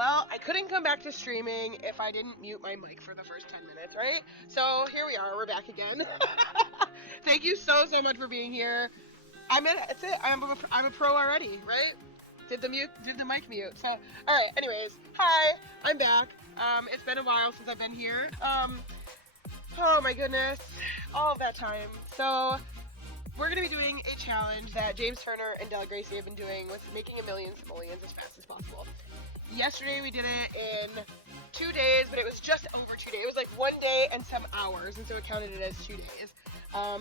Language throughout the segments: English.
Well, I couldn't come back to streaming if I didn't mute my mic for the first 10 minutes, right? So here we are, we're back again. Thank you so much for being here. That's it. I'm a pro already, right? Did the mic mute. So, all right. Anyways, hi, I'm back. It's been a while since I've been here. Oh my goodness, all of that time. So, we're gonna be doing a challenge that James Turner and Deligracy have been doing with making a million simoleons as fast as possible. Yesterday we did it in 2 days, but it was just over 2 days. It was like 1 day and some hours, and so it counted it as 2 days.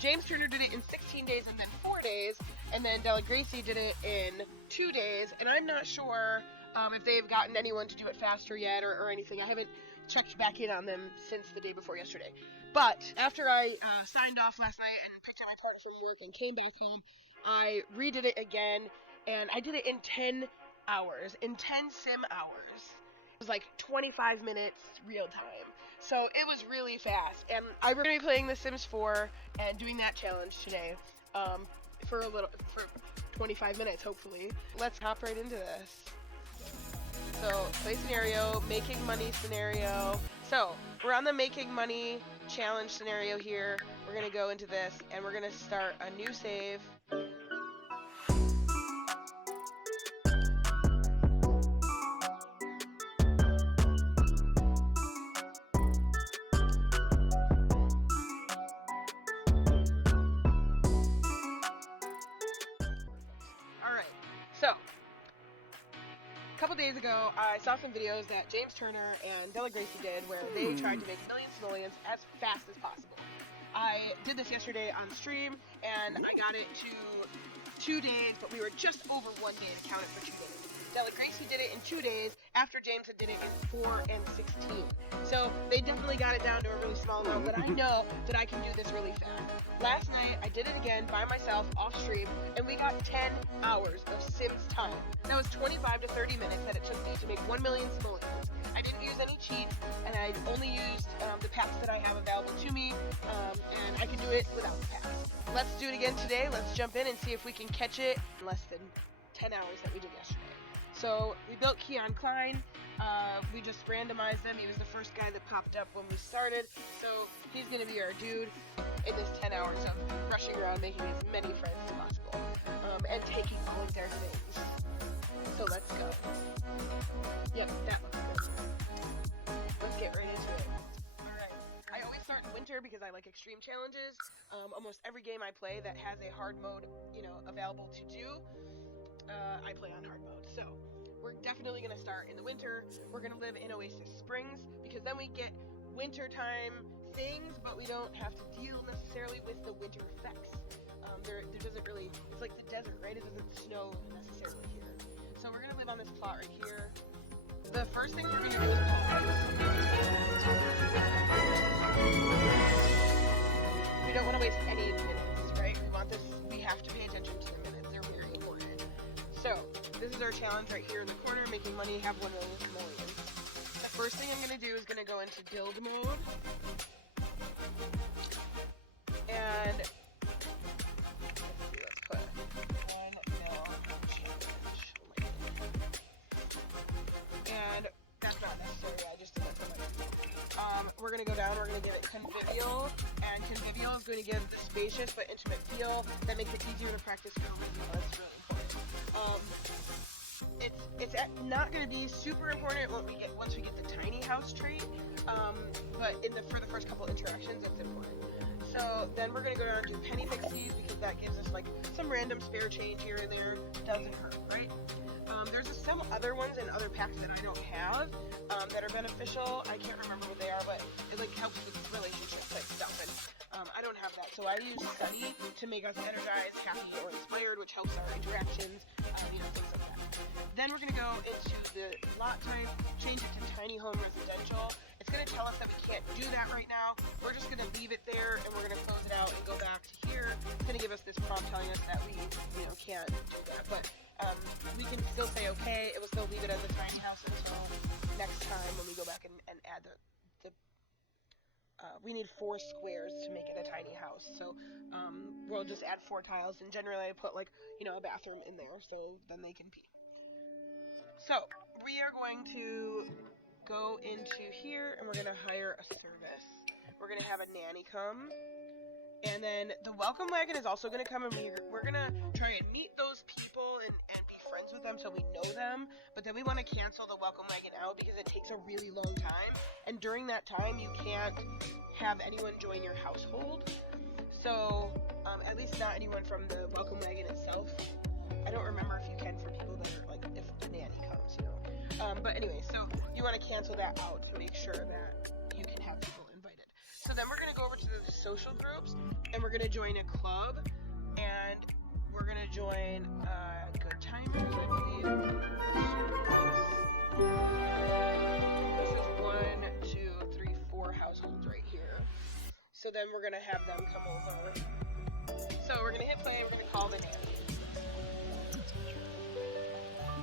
James Turner did it in 16 days and then 4 days, and then Deligracy did it in 2 days, and I'm not sure if they've gotten anyone to do it faster yet or anything. I haven't checked back in on them since the day before yesterday. But after I signed off last night and picked up my partner from work and came back home, I redid it again, and I did it in 10 hours, in 10 sim hours. It was like 25 minutes real time. So it was really fast. And I'm going to be playing The Sims 4 and doing that challenge today for 25 minutes, hopefully. Let's hop right into this. So, play scenario, making money scenario. So, we're on the making money challenge scenario here. We're going to go into this, and we're going to start a new save. Alright, so, a couple days ago, I saw some videos that James Turner and Deligracy did where they tried to make a million simoleons as fast as possible. I did this yesterday on stream, and I got it to 2 days, but we were just over 1 day to count it for 2 days. Deligracy did it in 2 days after James had did it in 4 and 16. So they definitely got it down to a really small amount, but I know that I can do this really fast. Last night, I did it again by myself off stream, and we got 10 hours of Sims time. That was 25 to 30 minutes that it took me to make 1 million simoleons. I didn't use any cheats, and I only used the packs that I have available to me, and I can do it without the packs. Let's do it again today. Let's jump in and see if we can catch it in less than 10 hours that we did yesterday. So we built Keon Klein. We just randomized him. He was the first guy that popped up when we started, so he's going to be our dude in this 10 hours of rushing around making as many friends as possible, and taking all of their things. So let's go. Yep, that looks good. Let's get right into it. Alright, I always start in winter because I like extreme challenges. Almost every game I play that has a hard mode, available to do, I play on hard mode. So, we're definitely going to start in the winter. We're going to live in Oasis Springs because then we get wintertime things, but we don't have to deal necessarily with the winter effects. There doesn't really, it's like the desert, right? It doesn't snow necessarily here. So we're going to live on this plot right here. The first thing we're going to do is pause. We don't want to waste any minutes, right? We have to pay attention to the minutes. They're very important. So, this is our challenge right here in the corner, making money, have 1 million simoleons. The first thing I'm going to do is going to go into build mode. And let's put 1 mil challenge. And that's not necessary, I just did that for my we're going to go down, we're going to give it convivial, and convivial is going to give the spacious but intimate feel that makes it easier to practice convivial. That's really important. It's not going to be super important once we get the tiny house trait, but for the first couple interactions, it's important. So then we're going to go down to penny pixies because that gives us like some random spare change here and there. Doesn't hurt, right? There's some other ones in other packs that I don't have that are beneficial. I can't remember what they are, but it like helps with relationship type stuff, and I don't have that. So I use Sunny to make us energized, happy, or inspired, which helps our interactions, things like that. Then we're going to go into the lot type, change it to tiny home residential. It's going to tell us that we can't do that right now. We're just going to leave it there, and we're going to close it out and go back to here. It's going to give us this prompt telling us that we, can't do that. But we can still say okay. It will still leave it as a tiny house until next time when we go back and add we need 4 squares to make it a tiny house. So we'll just add 4 tiles, and generally I put a bathroom in there so then they can pee. So we are going to go into here and we're going to hire a service. We're going to have a nanny come. And then the welcome wagon is also going to come, and we're going to try and meet those people and be friends with them so we know them. But then we want to cancel the welcome wagon out because it takes a really long time. And during that time, you can't have anyone join your household. So, at least not anyone from the welcome wagon itself. I don't remember if you can for people that are, like, if the nanny comes, you know. But anyway, so you want to cancel that out to make sure that you can have people invited. So then we're going to go over to the social groups, and we're going to join a club, and we're going to join Good Timers, I believe. This is 1, 2, 3, 4 households right here. So then we're going to have them come over. So we're going to hit play, and we're going to call the nanny.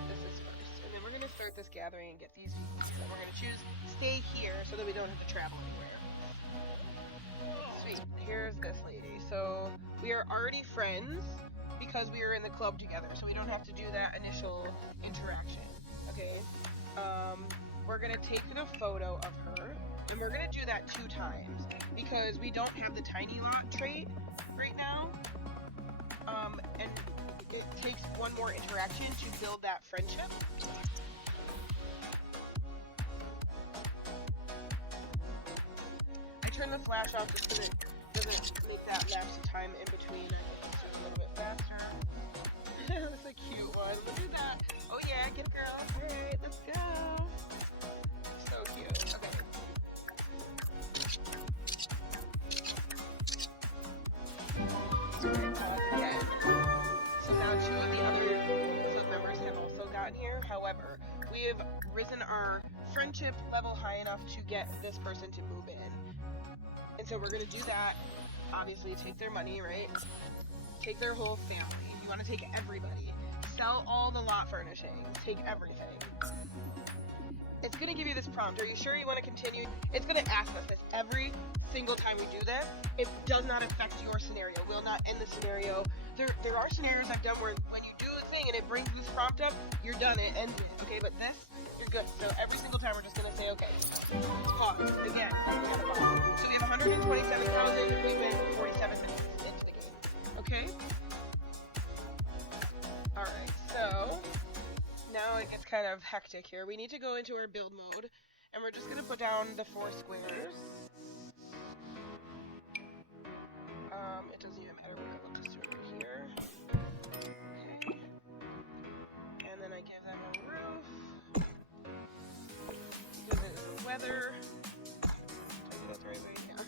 This is first. And then we're going to start this gathering and get these people. So we're going to choose stay here so that we don't have to travel anywhere. Sweet. Here's this lady. So we are already friends because we are in the club together, so we don't have to do that initial interaction. Okay. We're gonna take the photo of her, and we're gonna do that 2 times because we don't have the tiny lot trait right now. And it takes 1 more interaction to build that friendship. Turn the flash off just so it doesn't make that lapse of time in between. I think it's a little bit faster. That's a cute one. Look at that. Oh yeah, get a girl. Alright, let's go. So cute. Okay. Again. So now 2 of the other club members have also gotten here. However, we have risen our friendship level high enough to get this person to move in. And so we're going to do that, obviously take their money, right? Take their whole family. You want to take everybody. Sell all the lot furnishings. Take everything. It's going to give you this prompt. Are you sure you want to continue? It's going to ask us this every single time we do this. It does not affect your scenario. Will not end the scenario. There are scenarios I've done where when you do a thing and it brings this prompt up, you're done. It ends it. Okay, but this, you're good. So every single time we're just going to say, okay, pause. Again, we gotta pause. So we have 127,000. We've been 47 minutes into the game. Okay? Alright, so now it gets kind of hectic here. We need to go into our build mode, and we're just going to put down the 4 squares. It doesn't even matter what I'll just do over here. Okay. And then I give them a roof. Because it is weather. Did I do that the right way? Yeah.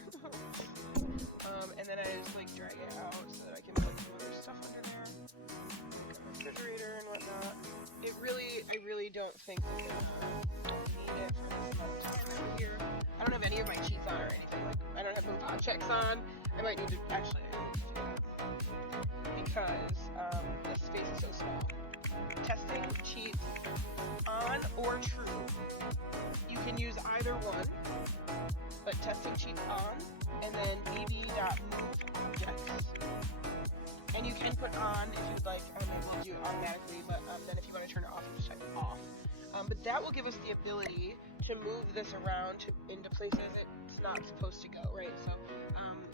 And then I just like drag it out so that I can put some other stuff under there. Like a refrigerator and whatnot. I really don't think that they need it for this stuff over here. I don't have any of my cheats on or anything. Like I don't have no bot checks on. I might need to actually do that because this space is so small. Testing cheats on or true. You can use either one, but testing cheats on, and then bb.move objects. And you can put on if you'd like. I mean, we'll do it automatically, but then if you want to turn it off, you just type it off. But that will give us the ability to move this around into places it's not supposed to go, right? So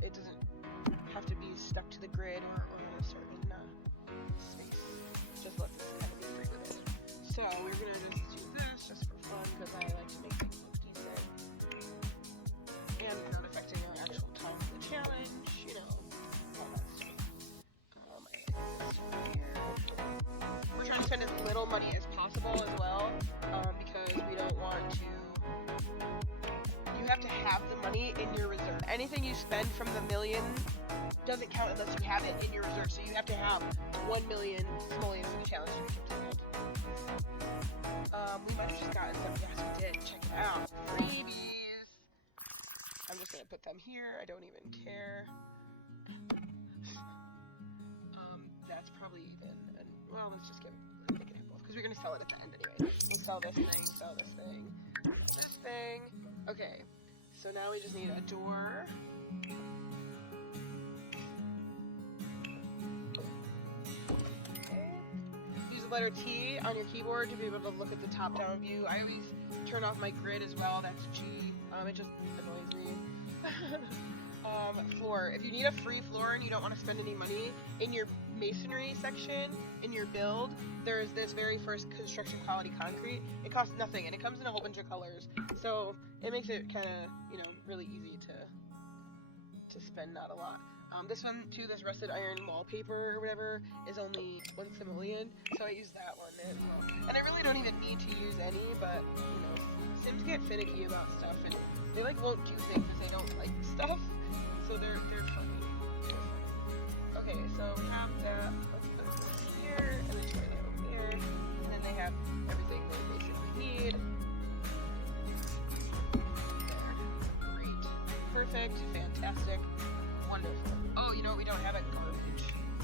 it doesn't have to be stuck to the grid or in a certain space. Just let this kind of be free with it. So we're going to just do this just for fun because I like to make things look decent. And not affecting our actual time of the challenge, you know, all that stuff. We're trying to spend as little money as possible as well, because we don't want to. You have to have the money in your reserve. Anything you spend from the million doesn't count unless you have it in your reserve. So you have to have 1 million simoleons for the challenge to be completed. We might have just gotten some. Yes, we did. Check it out. Freebies. I'm just gonna put them here. I don't even care. That's probably even. Well, let's just make it both because we're gonna sell it at the end anyway. We'll sell this thing, sell this thing, this thing. Okay, so now we just need a door. Okay. These the letter T on your keyboard to be able to look at the top-down view. I always turn off my grid as well. That's G. It just annoys me. Floor. If you need a free floor and you don't want to spend any money, in your masonry section, in your build, there's this very first construction quality concrete. It costs nothing, and it comes in a whole bunch of colors. So it makes it kind of, you know, really easy to spend not a lot. This one, too, this rusted iron wallpaper or whatever, is only 1 simoleon, so I use that one as well. And I really don't even need to use any, but, you know, Sims get finicky about stuff, and they, like, won't do things if they don't like stuff, so they're funny. Okay, so we have that, let's put this here, and the toilet over here, and then they have everything they basically need. There. Great. Perfect. Fantastic. Wonderful. Oh, you know what? We don't have a garbage.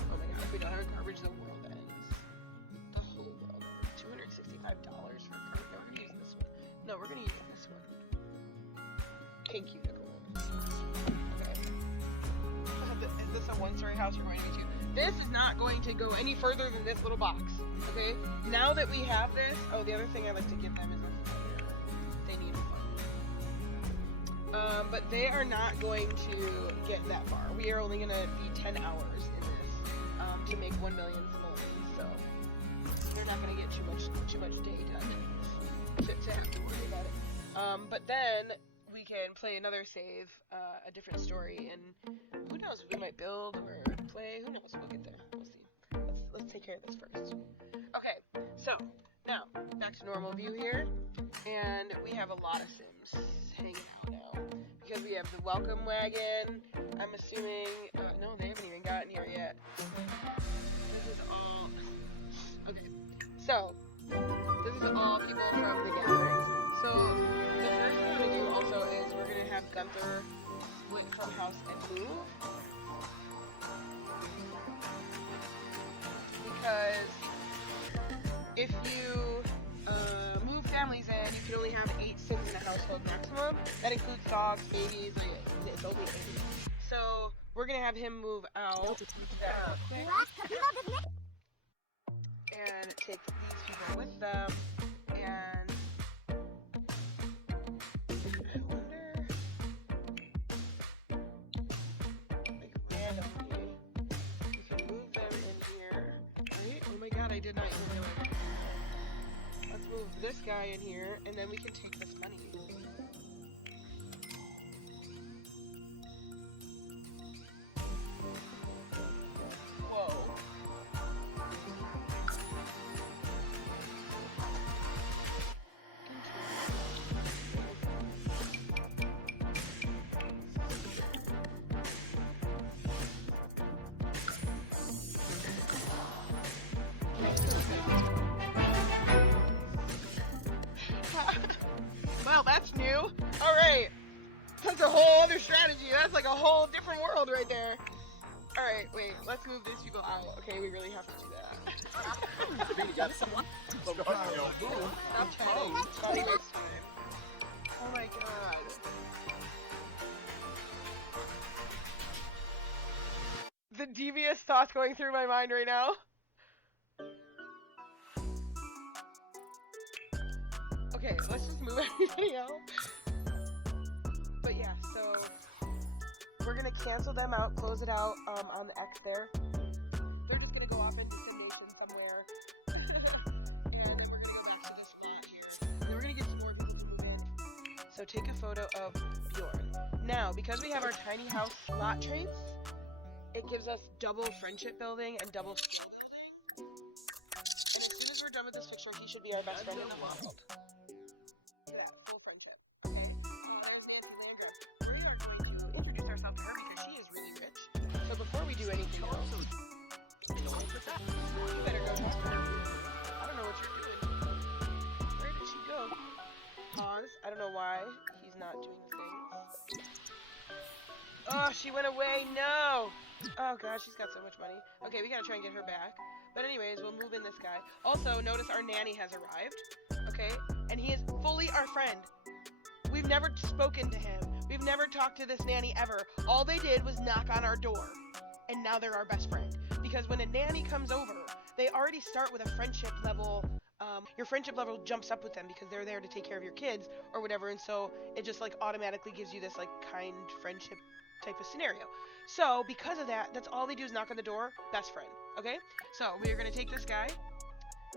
Oh my god, if we don't have a garbage, the world ends. The whole world ends. $265 for a garbage. No, we're gonna use this one. No, we're gonna use this one. Thank you, Nicole. Okay. Is this a one-story house we're going to be to? This is not going to go any further than this little box. Okay? Now that we have this, oh, the other thing I like to give them is a fire. They need a fire. But they are not going to get that far. We are only going to be 10 hours in this to make 1 million simoleons, so they're not going to get too much day done to have to worry about it. But then we can play another save, a different story, and who knows, we might build or play, who knows, we'll get there, we'll see. Let's take care of this first. Okay, so, now, back to normal view here, and we have a lot of Sims hanging out now. Because we have the welcome wagon, I'm assuming, no, they haven't even gotten here yet. This is all, okay, so, this is all people from the gatherings. So, the first thing we're going to do also is we're going to have Gunther split from house and move. Because if you move families in, you can only have 8 Sims in a household maximum. That includes dogs, babies, like, it's only 8. So we're gonna have him move out and take these people with them. And I wonder, like, randomly, we can move them in here. Right? Oh my god, I did not even do it. Let's move this guy in here, and then we can take this money. Whoa. Well, that's new. Alright. That's a whole other strategy. That's like a whole different world right there. Alright, wait. Let's move these people out. Okay, we really have to do that. Oh my god. The devious thoughts going through my mind right now. Okay, let's just move everything out. But yeah, so we're gonna cancel them out, close it out on the X there. They're just gonna go off into SimNation somewhere. And then we're gonna go back to this lot here. And then we're gonna get some more people to move in. So take a photo of Bjorn. Now, because we have our tiny house lot traits, it gives us double friendship building and double skill building. And as soon as we're done with this picture, he should be our best friend in the world. Yeah, full friendship. Okay. There's Nancy Landgraf. We are going to introduce ourselves to her because she is really rich. So before we do anything else, you better go talk to her. I don't know what you're doing. Where did she go? Pause. I don't know why he's not doing the things. Oh, she went away. No. Oh god, she's got so much money. Okay, we gotta try and get her back. But anyways, we'll move in this guy. Also, notice our nanny has arrived. Okay? And he is fully our friend. We've never spoken to him. We've never talked to this nanny ever. All they did was knock on our door. And now they're our best friend. Because when a nanny comes over, they already start with a friendship level. Your friendship level jumps up with them because they're there to take care of your kids or whatever, and so it just like automatically gives you this like kind friendship type of scenario. So because of that, that's all they do is knock on the door, best friend. Okay, so we are going to take this guy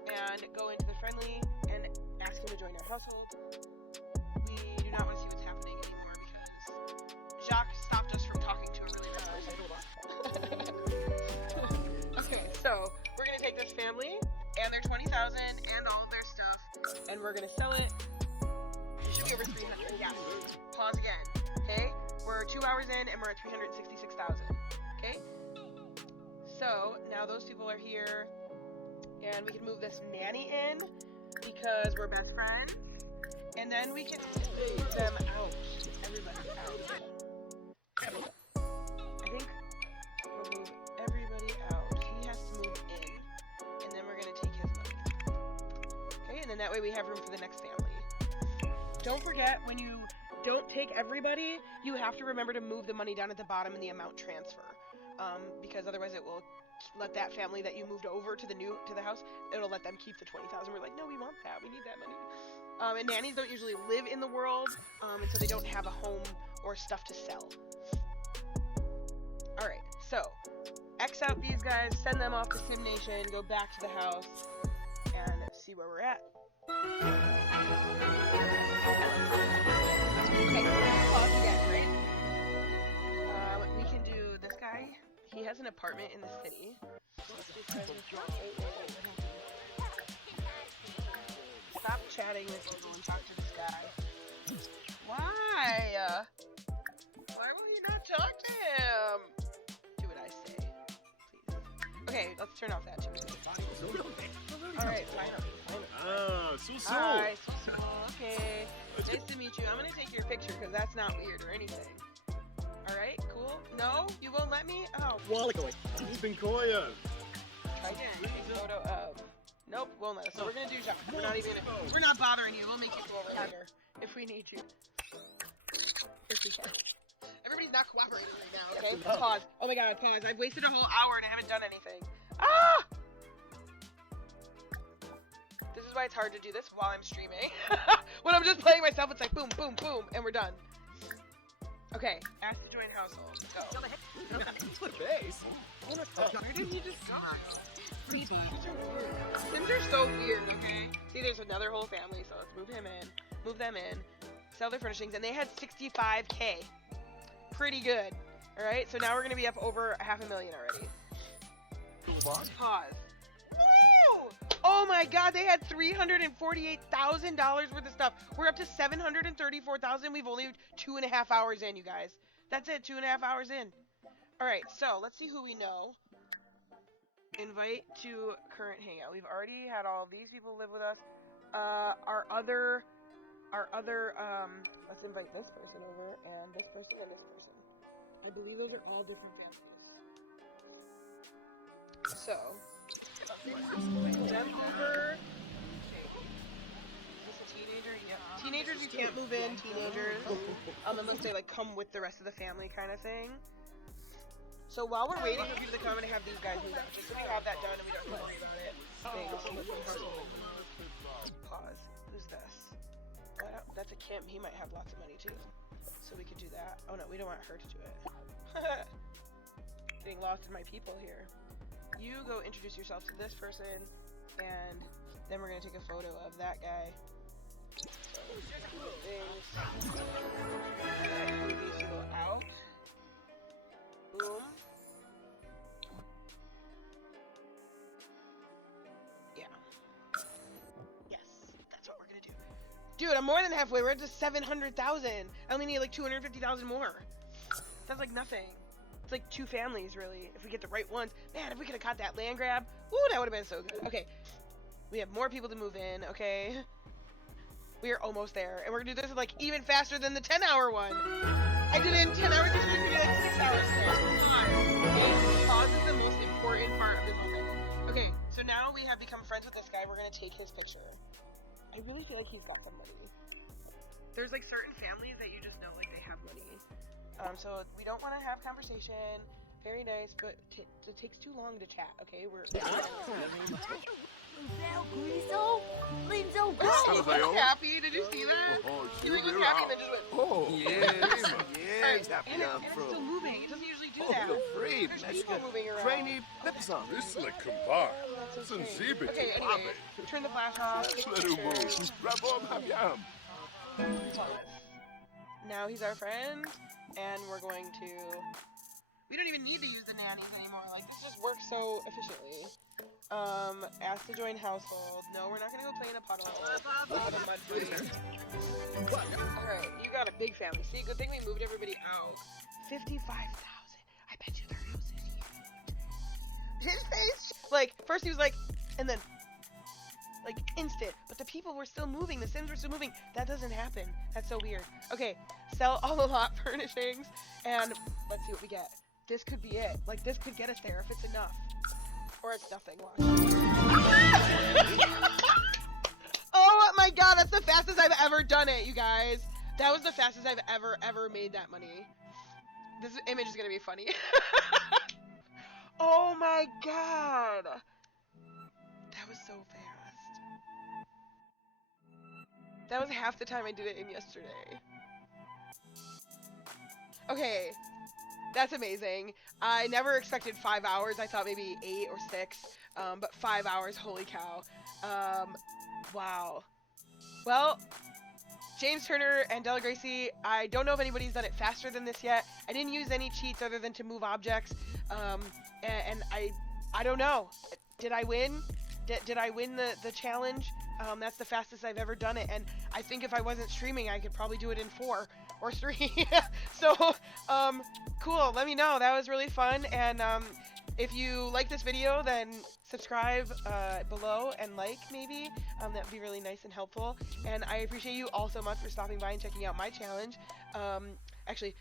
and go into the friendly and ask him to join our household. We do not want to see what's happening anymore because Jacques stopped us from talking to a really bad person. Okay, so we're going to take this family and their 20,000 and all of their stuff, and we're going to sell it. It should be over 300. Yeah. Pause again. Okay? We're 2 hours in and we're at 366,000. Okay? So now those people are here, and we can move this nanny in because we're best friends, and then we can move them out. Everybody out. I think we'll move everybody out. He has to move in, and then we're gonna take his money. Okay, and then that way we have room for the next family. Don't forget, when you don't take everybody, you have to remember to move the money down at the bottom in the amount transfer. Because otherwise it will let that family that you moved over to the house, it'll let them keep the 20,000. We're like, no, we want that. We need that money. And nannies don't usually live in the world, and so they don't have a home or stuff to sell. Alright, so X out these guys, send them off to SimNation, go back to the house, and see where we're at. Okay, pause again, right? We can do this guy. He has an apartment in the city. Stop chatting with people and talk to this guy. Why? Why will you not talk to him? Do what I say, please. Okay, let's turn off that too. Alright, fine. Hi, okay. Nice to meet you. I'm gonna take your picture because that's not weird or anything. Alright, cool. No? You won't let me? Oh. Try again. Take a photo of. Nope, won't let us. So we're gonna do something. We're not bothering you. We'll make you go over later if we need you. If we can. Everybody's not cooperating right now, okay? Pause. Oh my god, pause. I've wasted a whole hour and I haven't done anything. Ah! This is why it's hard to do this while I'm streaming. When I'm just playing myself, it's like boom, boom, boom, and we're done. Okay, ask to join household. Go. Where did you just go? Sims are so weird, okay? See, there's another whole family, so let's move them in, sell their furnishings, and they had 65K. Pretty good. Alright, so now we're gonna be up over 500,000 already. Pause. Woo! Oh my god, they had $348,000 worth of stuff. We're up to $734,000. We've only 2.5 hours in, you guys. That's it, 2.5 hours in. Alright, so let's see who we know. Invite to current hangout. We've already had all of these people live with us. Let's invite this person over, and this person, and this person. I believe those are all different families. So, invite them over. Is this a teenager? Yep. Teenagers, you can't move in, teenagers. Unless they like come with the rest of the family kind of thing. So while we're waiting for people to come, I'm going to have these guys move out, just so we have that done and we don't have to worry about it. Pause. Who's this? That's a Kim. He might have lots of money too. So we could do that. Oh no, we don't want her to do it. Getting lost in my people here. You go introduce yourself to this person, and then we're going to take a photo of that guy. So, things. Move these people out. Boom. Yeah. Yes, that's what we're gonna do. Dude, I'm more than halfway. We're at just 700,000. I only need like 250,000 more. That's like nothing. It's like 2 families, really, if we get the right ones. Man, if we could have caught that land grab, ooh, that would have been so good. Okay, we have more people to move in. Okay, we are almost there, and we're gonna do this like even faster than the 10-hour one. I did it in 10 hours. This should be like 6 hours. Okay, pause is the most important part of this whole thing. Okay, so now we have become friends with this guy. We're gonna take his picture. I really feel like he's got some money. There's like certain families that you just know like they have money. So we don't want to have conversation. Very nice, but it takes too long to chat. Okay, we're. Oh, he was happy. Did you see that? He like, was happy and then just went. Oh, Yes, Alright, happy and I'm it's through. still moving. It doesn't usually do Oh, that. you're free. There's Let's people go. moving around. Cranny Pepson. This is like Kumbar. That's so It's strange. Zibit. Okay, anyway, turn the flash off. Take Little pictures. move. Grab on, yum. Now he's our friend, and we're going to... We don't even need to use the nannies anymore. Like, this just works so efficiently. Ask to join household. No, we're not gonna go play in a puddle. Alright, you got a big family. See, good thing we moved everybody out. 55,000. I bet you their house is huge. His face, like, first he was like, and then, like, instant. But the people were still moving. The Sims were still moving. That doesn't happen. That's so weird. Okay, sell all the lot furnishings, and let's see what we get. This could be it. Like, this could get us there if it's enough. Or it's nothing. Watch. Oh my god, that's the fastest I've ever done it, you guys. That was the fastest I've ever made that money. This image is gonna be funny. Oh my god. That was so fast. That was half the time I did it in yesterday. Okay. That's amazing. I never expected 5 hours. I thought maybe 8 or 6. But 5 hours, holy cow. Wow. Well, James Turner and Deligracy, I don't know if anybody's done it faster than this yet. I didn't use any cheats other than to move objects. And I don't know. Did I win? Did I win the challenge? That's the fastest I've ever done it. And I think if I wasn't streaming, I could probably do it in 4 or 3. So, cool. Let me know. That was really fun. And if you like this video, then subscribe below and like, maybe. That would be really nice and helpful. And I appreciate you all so much for stopping by and checking out my challenge. Actually,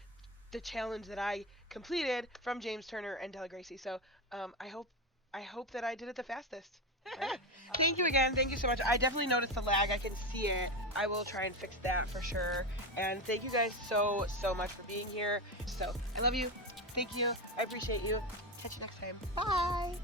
the challenge that I completed from James Turner and Deligracy. So I hope that I did it the fastest. Right? Thank you again. Thank you so much. I definitely noticed the lag. I can see it. I will try and fix that for sure. And thank you guys so much for being here. So I love you. Thank you. I appreciate you. Catch you next time. Bye.